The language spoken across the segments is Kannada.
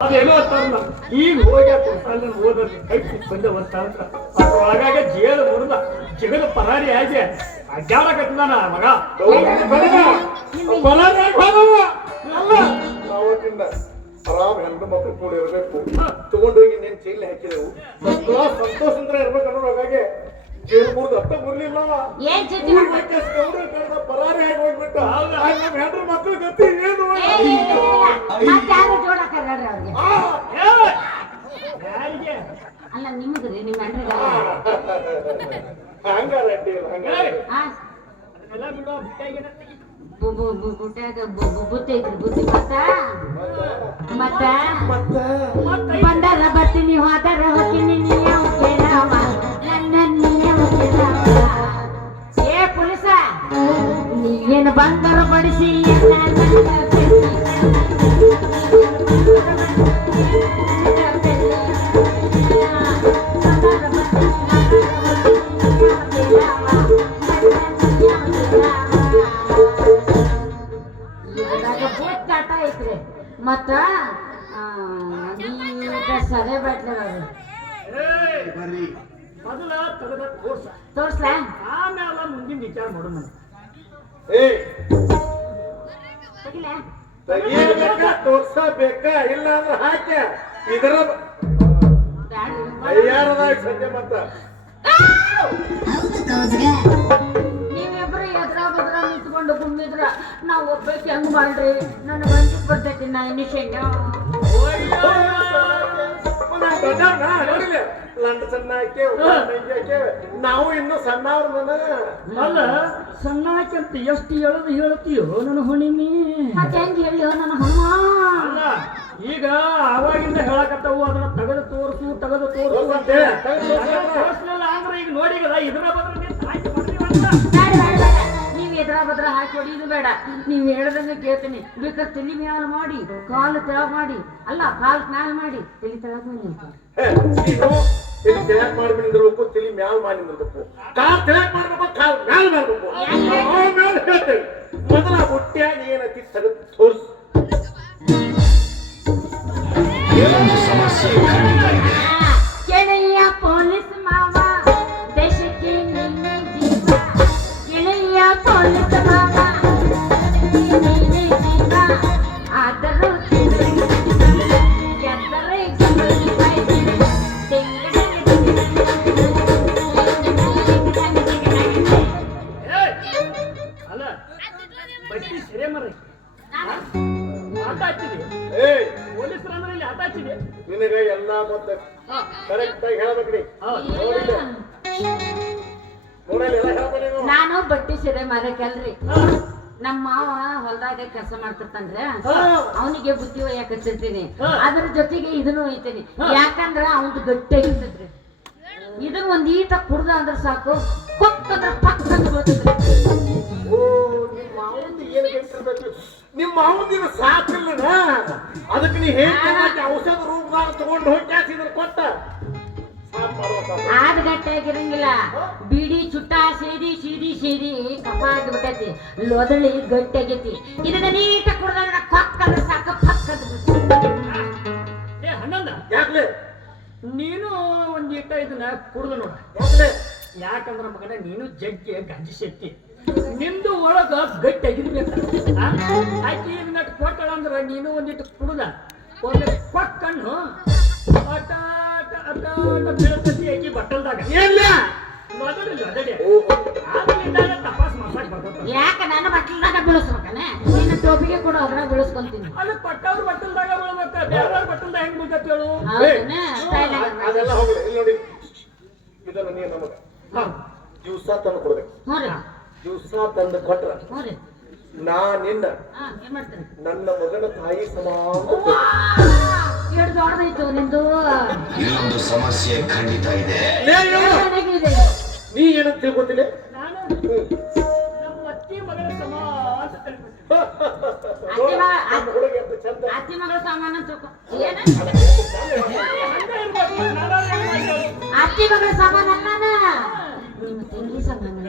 ಅದೇನೋ ಅಂತಾರಲ್ಲ ಈಗ ಹೋಗಿ ಓದ್ರಿ ಕೈ ಬಂದ ಅಂತ ಒಳಗಾಗ ಜೇಲು ಮುರಿದ ಜಿಗದ ಪರಾರಿ ಆಗಿ ಅಡ್ಡಾಡಕತ್ತಿದಾನ ಮಗ ಆರಾಮ್ ಹೆಣ್ಣು ಮಕ್ಕಳು ಕೂಡ ಇರಬೇಕು ತಗೊಂಡೋಗಿ ನೀನ್ ಜೈಲಿ ಹಾಕಿದೆವು ಸಂತೋಷ ಅಂದ್ರೆ ಇರ್ಬೇಕು ಅನ್ನೋ ಹಾಗಾಗಿ ಜೈಲು ಮುರಿದು ಅತ್ತ ಮುರ್ಲಿಲ್ಲ ಪರಾರಿ ಆಗಿ ಹೋಗ್ಬಿಟ್ಟ ನಮ್ಮ ಹೆಣ್ಣು ಮಕ್ಕಳು ಗತಿ ಏನು ಅಲ್ಲ ನಿಮಗ್ರಿ ನಿಮ್ಮ ಹಂಗಾರ ಬುದ್ಧಿ ಐತ್ರಿ ಬುದ್ಧಿ ಮತ್ತ ಬಂದಾರ ಬರ್ತೀನಿ ಹೋದಾರ ಹೋಗ್ತೀನಿ ಏ ಪೊಲೀಸ ನೀವೇನು ಬಂಗಾರ ಬಡಿಸಿ ಮತ್ತ ಸರಿ ಬಟ್ಲೆ ಮೊದಲ ತಗದ ತೋರ್ಸ್ಲಾ ಆಮೇಲೆ ಮುಂದಿನ ವಿಚಾರ ಮಾಡೋಣ ತೋರ್ಸಬೇಕ ಇಲ್ಲ ಅಂದ್ರೆ ಹಾಕ್ಯ ಇದರ ಸದ್ಯ ಮತ್ತ ನೀವಿಬ್ರು ಎದ್ರ ಬದ್ರ ನಿಂತ್ಕೊಂಡು ಗುಮ್ಮಿದ್ರ ನಾವ್ ಒಬ್ಬಕ್ಕೆ ಹೆಂಗ್ ಮಾಡ್ರಿ ನನ್ನ ಗಂಟು ಬರ್ತೈತಿ ನಾ ಇನಿಷನ್ ಲಂಡ ಸಣ್ಣ ನಾವು ಇನ್ನು ಸಣ್ಣವ್ರ ಅಲ್ಲ ಸಣ್ಣ ಅಂತ ಎಷ್ಟು ಹೇಳೋದು ಹೇಳ್ತೀಯೋ ನನ್ನ ಹೊಣಿಮಿ ಮತ್ತೆ ಹೆಂಗ್ ಹೇಳಿಯೋ ನನ್ನ ಹಮ್ಮ ಅಲ್ಲ ಈಗ ಅವಾಗಿಂದ ಹೇಳಕತ್ತವು ಅದನ್ನ ತೆಗೆದು ತೋರಿಸು ಅಂತ ತೋರಿಸ್ಲಿಲ್ಲ ಅಂದ್ರೆ ಈಗ ನೋಡಿಗಲ್ಲ ಇದ್ರ ಬದ್ರ ನೀವ್ ಎದ್ರ ಬದ್ರ ಹಾಕಿ ಹೊಡಿದು ಬೇಡ ನೀವ್ ಹೇಳ್ದಂಗೆ ಕೇಳ್ತೀನಿ ಬೇಕಾದ್ರೆ ತಲಿ ಮ್ಯಾಲ ಮಾಡಿ ಕಾಲು ತೆಳಗ್ ಮಾಡಿ ಅಲ್ಲ ಕಾಲು ಮ್ಯಾಲ ಮಾಡಿ ತಲಿ ತೆಳಗ್ ಮಾಡಿ ತಲಿ ತೆಳಕ್ ಮಾಡಿ ನಿಂದಿರ್ಬೇಕು ತಲಿ ಮ್ಯಾಲ ಮಾಡಿ ನಿಂದಿರ್ಬೇಕು ಕಾಲ್ ತೆಳಕ್ ಮಾಡ್ಬೇಕು ಕಾಲ್ ಮ್ಯಾಲ ಮಾಡ್ಬೇಕು ಹೇಳ್ತೇವೆ ಮೊದಲ ಹೊಟ್ಟೆಯಾಗಿ ಏನೈತಿ ತೆಗೆದು ತೋರಿಸು ಸಮಸ್ಯೆ ಕೆಳೆಯ ಪೊಲೀಸ್ ಮಾವ ದೇಶಕ್ಕೆ ನಿನ್ನ ಜೀವ ಕೆಳೆಯ ಪೊಲೀಸ್ ಮಾವ ನಿನ್ನ ಜೀವ ಆದರೂ ಅಲ್ಲ ಬಟ್ಟಿ ಸೆರೆ ಮರ ಆಟ ಹಚ್ಚಿದೆ ಪೊಲೀಸರು ಅಂದ್ರೆ ಇಲ್ಲಿ ಆಟ ಹಚ್ಚಿದೆ ನಿನಗೆ ಎಲ್ಲ ಮತ್ತೆ ಕರೆಕ್ಟ್ ಆಗಿ ಹೇಳ್ಬೇಕ್ರಿ ನಾನು ಬಟ್ಟಿ ಸೀರೆ ಮಾರಕಲ್ರಿ ನಮ್ಮ ಮಾವ ಹೊಲದಾಗ ಕೆಲಸ ಮಾಡ್ತಿರ್ತಾನ್ರಿ ಅವನಿಗೆ ಬುದ್ಧಿ ಒಯ್ಯಾಕತ್ತಿರ್ತೀನಿ ಅದ್ರ ಜೊತೆಗೆ ಇದನ್ನು ಒಯ್ತೀನಿ ಯಾಕಂದ್ರ ಅವ್ದು ಗಟ್ಟಿಯಾಗಿರ್ತೈತ್ರಿ ಇದನ್ನ ಒಂದ್ ಈಟ ಕುಡ್ದ ಅಂದ್ರೆ ಸಾಕು ಕೊಕ್ಕಂದ್ರ ಪಕ್ಕ ನಿಮ್ಮ ಮಾವಂದಿನ ಸಾಕಿಲ್ಲ ಅದಕ್ಕೆ ನೀ ಹೇಗೆ ಔಷಧ ರೂಪದಾಗ ತಗೊಂಡು ಹೋಗಿ ಇದ್ರ ಕೊಟ್ಟ ಆದ ಗಟ್ಟಿಯಾಗಿರಂಗಿಲ್ಲ ಬಿಡಿ ಚುಟ್ಟ ಸೀದಿ ಕಪ್ಪ ಆಗಿಬಿಟ್ಟೈತಿ ಲೊದಳಿ ಗಟ್ಟಿಯಾಗೈತಿ ಇದನ್ನ ನೀಟ ಕುಡ್ದಂದ್ರ ಕೊಕ್ಕಂದ್ರ ಸಾಕು ಹನ್ನೊಂದ ಯಾಕ್ಲೆ ನೀನು ಒಂದ್ ಈಟ ಇದನ್ನ ಕುಡ್ದು ನೋಡ ಯಾಕಂದ್ರ ಮಗನ ನೀನು ಜಗ್ಗಿ ಗಂಜಿ ಶಕ್ತಿ ನಿಮ್ದು ಒಳಗ ಗಟ್ಟಿ ಆಗಿರ್ಬೇಕು ಆಕಿ ಇದನ್ನ ಕೊಟ್ಟಳ ಅಂದ್ರ ನೀನು ಒಂದಿಟ್ಟು ಕುಡ್ದ ಒಂದು ಕೊಕ್ಕಣ್ಣು ಅಟ ಬೀಳತತಿ ಆಕಿ ಬಟ್ಟಲ್ದಾಗ ತಪಾಸ್ ಮಾಡ್ಸಕ್ ಬರ್ತದ ಯಾಕ ನಾನು ಬಟ್ಟಲ್ದಾಗ ಬೀಳಿಸ್ಬೇಕನೆ ನೀನು ಟೋಪಿಗೆ ಕೂಡ ಅದ್ರಾಗ ಬೀಳಿಸ್ಕೊಂತೀನಿ ಅಲ್ಲಿ ಕೊಟ್ಟವ್ರ ಬಟ್ಟಲ್ದಾಗ ಬೀಳ್ಬೇಕ ಬೇರೆಯವ್ರ ಬಟ್ಟಲ್ದಾಗ ಹೆಂಗ್ ಬೀಳ್ತತಿ ಹೇಳು ಅದೆಲ್ಲ ಹೋಗ್ಲಿ ಇಲ್ಲಿ ನೋಡಿ ಇದನ್ನ ನೀನು ನಮಗ ದಿವಸ ತಂದು ಕೊಡ್ಬೇಕು ದಿವಸ ತಂದು ಕೊಟ್ರ ನಾ ನಿನ್ನ ನನ್ನ ಮಗನ ತಾಯಿ ಸಮಾನ ನಿಂದು ಇನ್ನೊಂದು ಸಮಸ್ಯೆ ಖಂಡಿತ ಇದೆ ನೀ ಏನಂತ ತಿಳ್ಕೊತೀನಿ ನಾನು ನಮ್ಮ ಅತ್ತಿ ಮಗಳ ಸಮಾನ ಹುಡುಗಿ ಅಂತ ಚಂದ ಅತ್ತಿ ಮಗಳ ಸಾಮಾನ ಅತ್ತಿ ಮಗಳ ಸಾಮಾನ ನಿಮ್ಮ ತಂಗಿ ಸಾಮಾನ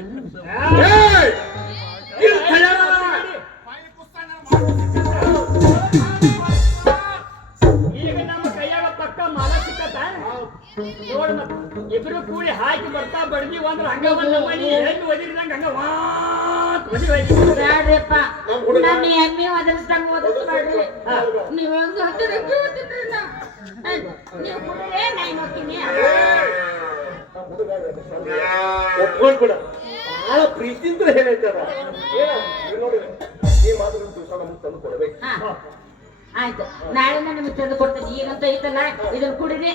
ಈಗ ಪಕ್ಕ ಮಾಲ ಸಿಕ್ಕತ್ತ ನೋಡ್ ಮತ್ ಇಬ್ರು ಕೂಡಿ ಹಾಕಿ ಬರ್ತಾ ಬಡ್ದಿ ಒಂದ್ರ ಹಂಗ ಒಂದ್ ಮನಿ ಹೆಣ್ಣು ಒದಿರಿದಂಗ ಹಂಗ ವಾತ್ ಒದಿ ಬ್ಯಾಡ್ರಿಪ್ಪ ನನ್ನ ಎಮ್ಮಿ ಒದರಿಸ್ದಂಗ ಒದರಿಸ್ಬೇಡ್ರಿ ನೀವ್ ಹೆಂಗ ಹತ್ತಿರಕ್ಕೆ ಓದಿದ್ರಿ ನಾ ನೀವು ಕುಡ್ರೇ ನಾಯಿ ನೋಡ್ತೀನಿ ಒಪ್ಕೊಂಡ್ಬಿಡ ಬಹಳ ಪ್ರೀತಿಯಿಂದ ಹೇಳ್ತಾರ ನೋಡಿ ಈ ಮಾತುಗಳು ದಿವಸ ನಮ್ಗೆ ತಂದು ಕೊಡ್ಬೇಕು. ಹಾ ಆಯ್ತು ನಾಳೆ ನಾನು ನಿಮಗೆ ತಂದು ಕೊಡ್ತೀನಿ ಈಗಂತೂ ಐತಲ್ಲ ಇದನ್ನ ಕುಡಿರಿ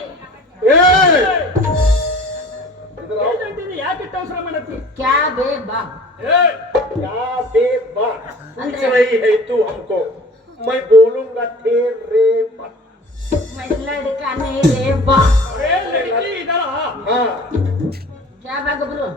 ಯಾಕೆ ಅವಸರ ಮಾಡತ್ತಿ ಕ್ಯಾ ಬೇ ಬಾ क्या बे बा पूछ रही है तू हमको मैं बोलूंगा थे रे बा मैं लड़का नहीं रे बा अरे लड़की इधर आ हाँ क्या बा गबरू